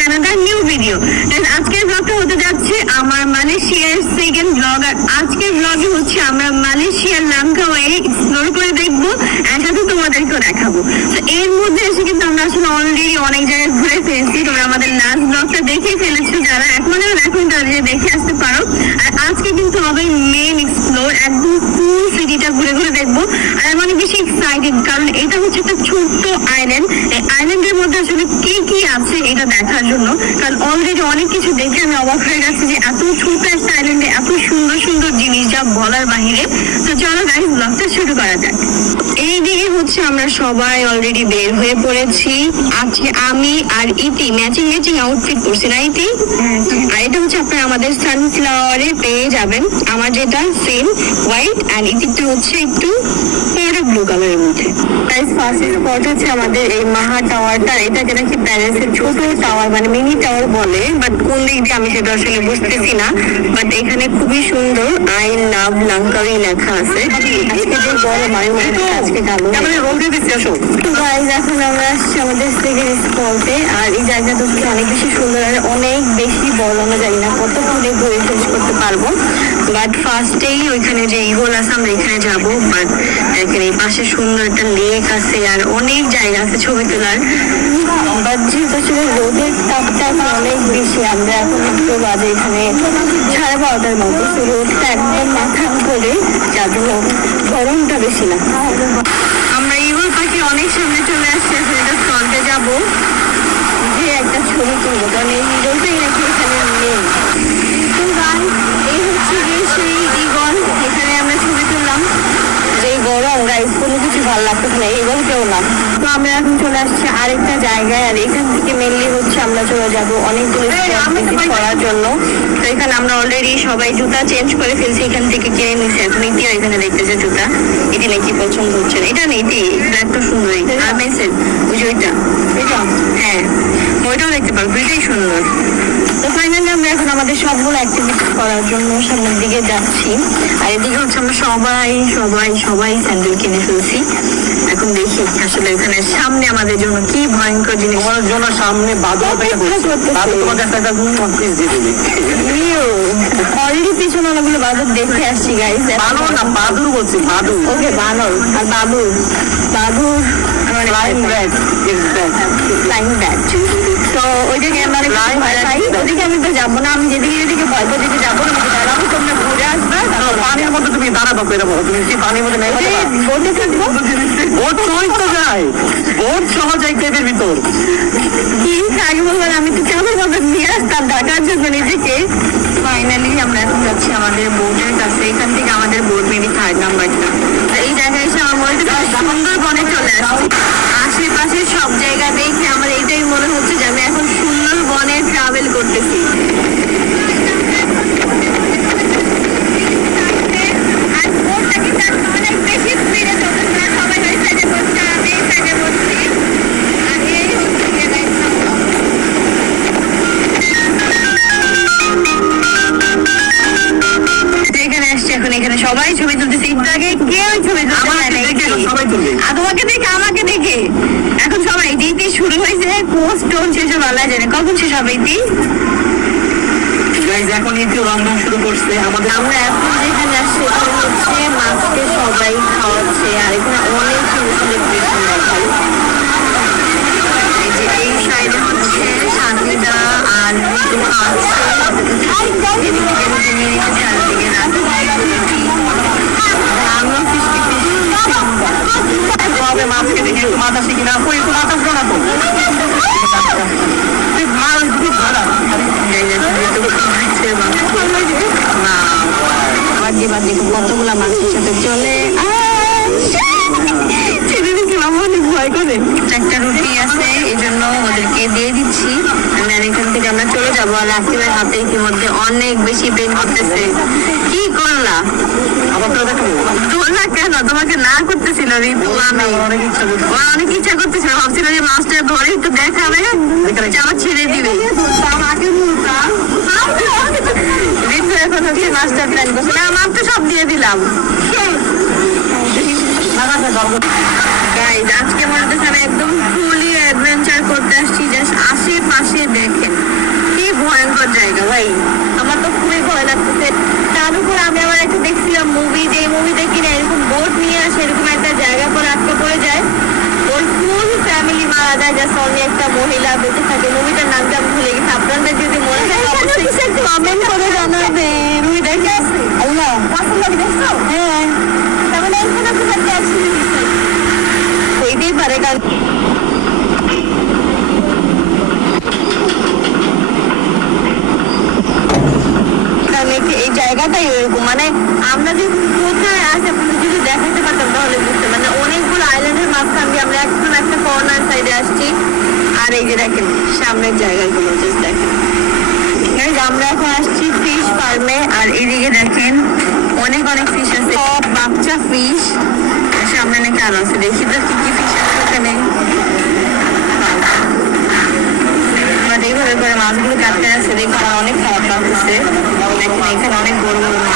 Another new video আজকের ব্লগটা হতে যাচ্ছে আমার মালয়েশিয়ার সেকেন্ড ব্লগ আর আজকের ব্লগে হচ্ছে আমরা মালয়েশিয়ার লাঙ্কাওয়ে এক্সপ্লোর করে দেখব এর সাথে তোমাদেরকেও দেখাবো। তো এর মধ্যে এসে কিন্তু আমরা আসলে অলরেডি অনেক জায়গায় ঘুরে ফেলছি তোমরা আমাদের লাস্ট ব্লগটা দেখে ফেলেছো যারা। এখনও এখন তাদের দেখে আসতে পারো। আর আজকে কিন্তু হবে মেন এক্সপ্লোর একদম ফুল সিটিটা ঘুরে ঘুরে দেখব। আর আমি অনেক বেশি এক্সাইটেড কারণ এটা হচ্ছে একটা ছোট্ট আইল্যান্ড এই আইল্যান্ডের মধ্যে আসলে কি কি আছে এটা দেখার জন্য। কারণ অলরেডি অনেক কিছু দেখে আমি অবাক হয়ে গেছি যে এত ছোট একটা আইল্যান্ডে এত সুন্দর সুন্দর জিনিস যা বলার বাহিরে। তো চলো গাইজ ব্লগটা শুরু করা যাক। এই দিকে হচ্ছে আমরা সবাই অলরেডি বের হয়ে পড়েছি। আজকে আমি আর ইতি ম্যাচিং ম্যাচিং আউটফিট করছি না ইতি? আর এটা হচ্ছে আপনারা আমাদের সানফ্লাওয়ারে পেয়ে যাবেন। আমার যেটা সেম হোয়াইট আর ইতিটা হচ্ছে একটু পেয়ারা ব্লু কালারের মধ্যে। গাইজ ফার্স্ট স্পট হচ্ছে আমাদের এই মাহা টাওয়ারটা। এটাকে নাকি প্যালেসের ছোট টাওয়ার মানে মিনি টাওয়ার বলে বাট কোন দিক দিয়ে আমি সেটা আসলে বুঝতেছি না। বাট এখানে খুবই সুন্দর আই লাভ লাঙ্কারি লেখা আছে। আজকে যে আমি মনে হচ্ছে আজকে আসো। এখন আমরা আসছি আমাদের সেকেন্ড স্পটে আর এই জায়গাটা অনেক বেশি সুন্দর আর অনেক বেশি বড় আমরা জানি না কত ঘুরে ঘুরে শেষ করতে পারব। বাট ফার্স্টেই ওইখানে যে ইগল আছে, আমরা এখানে যাব। বাট দেখেন, এই পাশে সুন্দর একটা লেক আছে আর অনেক জায়গা আছে ছবি তোলার। বাট যেহেতু আসলে রোদের তাপটা অনেক বেশি, আমরা এখন একটু বাজে এখানে সাড়ে বারোটার মতো তো রোদটা একদম মাথার করে যার জন্য গরমটা বেশি না। আমরা ইগল পাখি অনেক সামনে চলে আসছে এটা ফ্রন্টে যাব। যে একটা ছবি তুলবো। কারণ এই নাকি এখানে নেই তো গান এই হচ্ছে গিয়ে সেই ইগল এখানে আমরা ছবি তুললাম যেই গরম গাইস কোনো কিছু ভালো লাগতেছে না না। তো আমরা এখন চলে আসছি আরেকটা জায়গায় আর এখান থেকে মেনলি হচ্ছে আমরা চলে যাব অনেকগুলো করার জন্য। তো এখানে আমরা অলরেডি সবাই জুতা চেঞ্জ করে ফেলছি এখান থেকে কিনে নিছি এখন ইতিও এখানে দেখতেছে জুতা? এটি নাকি পছন্দ হচ্ছে না? এটা নেই এটি ব্ল্যাকটা সুন্দরই। আর মেসেজ ওই যে ওইটা। হ্যাঁ। ওইটাও দেখতে পারো দুইটাই সুন্দর। আমাদের সবগুলো অ্যাক্টিভিটি করার জন্য সামনের দিকে যাচ্ছি। আর এদিকে হচ্ছে আমরা সবাই সবাই সবাই স্যান্ডেল কিনে ফেলছি। এখন দেখি আসলে এখানে সামনে আমাদের জন্য কি ভয়ঙ্কর জিনিস। তোমার জন্য সামনে অপেক্ষা করছে। করতেছে। তারপর একটা একটা পিস দিয়ে দেবে অলরেডি পিছনে অনেকগুলো বাদর দেখে আসছি গাইস বানর না বাদুর বলছি বাদুর। ওকে বানর। আর বাবুর। বাবুর flying bat is bat flying bat তো ওইদিকে আমরা ভয় পাই। ওদিকে আমি তো যাব না। আমি যেদিকে যেদিকে ভয় পাই যাব না দাঁড়াবো। তোমরা ঘুরে আসবে পানির মধ্যে তুমি দাঁড়াবো বলো তুমি কি পানির মধ্যে নেই থাকব। বোট সহজ তো যায়। ভোট সহজ যায় কেবের ভিতর। কি থাকব বল আমি তো কেমন ভাবে নিয়ে আসতাম ঢাকার জন্য নিজেকে। ফাইনালি আমরা এখন যাচ্ছি আমাদের বোর্ডের কাছে। এখান থেকে আমাদের বোর্ড মেবি থার্ড নাম্বারটা এই জায়গায় এসে আমার মনে হচ্ছে সুন্দরবনে চলে আসছি। আশেপাশে সব সবাই ছবি তুলতেছে একটু আগে কেউ ছবি তুলতে। আর তোমাকে দেখে আমাকে দেখে। এখন সবাই দিতে শুরু হয়েছে পোস্ট টোন শেষ ভালো জানে। কখন শেষ হবে ইতি এখন ইতিও রন্ধন শুরু করছে। আমাদের আমরা এখন যেখানে আসছি হচ্ছে মাছকে সবাই খাওয়াচ্ছে আর এখানে অনেক সেলিব্রেশন এই যে এই সাইডে হচ্ছে সানবিদা আর মাথা শিখি না কই একটু মাথা শোনা তো ভালো খুব ভালো বাজে বাজে কতগুলা মাছের সাথে চলে ছেড়ে দিয়েছিলাম অনেক ভয় করে একটা রুটি আছে ওদেরকে দিয়ে দিচ্ছি আর এখান থেকে আমরা চলে যাব আর রাকিবের হাতে ইতিমধ্যে অনেক বেশি পেন করতেছে কি করলা কেন তোমাকে না করতেছিল আমি অনেক ইচ্ছা করছে ওর অনেক ইচ্ছা করতেছিল ভাবছিল যে মাছটা ধরে একটু দেখাবে ছেড়ে দিবে ঋতু এখন হচ্ছে মাছটা প্ল্যান করছে না মাছ তো সব দিয়ে দিলাম আজকে মনে হচ্ছে আমি একদম ফুলি নাই আমার তো খুবই ভয় লাগতেছে। তার উপর আমি আবার একটা দেখছিলাম মুভি যে মুভি দেখি না এরকম বোর্ড নিয়ে আসে এরকম একটা জায়গা পর আটকে পড়ে যায়। ওর ফুল ফ্যামিলি মারা যায় জাস্ট অন্য একটা মহিলা বেঁচে থাকে। মুভিটার নামটা আমি ভুলে গেছি? আপনাদের যদি মনে হয় কমেন্ট করে জানাবে। মুভি দেখে আল্লাহ। দেখছ? হ্যাঁ। তাহলে মানে এইখানে খুব একটা অ্যাক্সিডেন্ট হয়েছে। পারে কারণ জায়গাটাই ওইরকম। মানে আমরা যে কোথায় আছি আপনাদের যদি দেখাতে পারতাম তাহলে বুঝতে মানে অনেকগুলো আইল্যান্ডের মাঝখান দিয়ে আমরা একদম একটা কর্নার সাইডে আসছি। আর এই যে দেখেন, সামনের জায়গাগুলো জাস্ট দেখেন। আমরা এখন আসছি ফিশ ফার্মে আর এদিকে দেখেন, অনেক অনেক ফিশ আছে। সব বাচ্চা ফিশ সামনে নাকি আরও আছে। দেখি তো কি কি ফিশ আছে এখানে। মাছগুলো কাটতে আছে দেখুন অনেক খারাপ লাগতেছে। দেখুন এখানে অনেক বড় বড়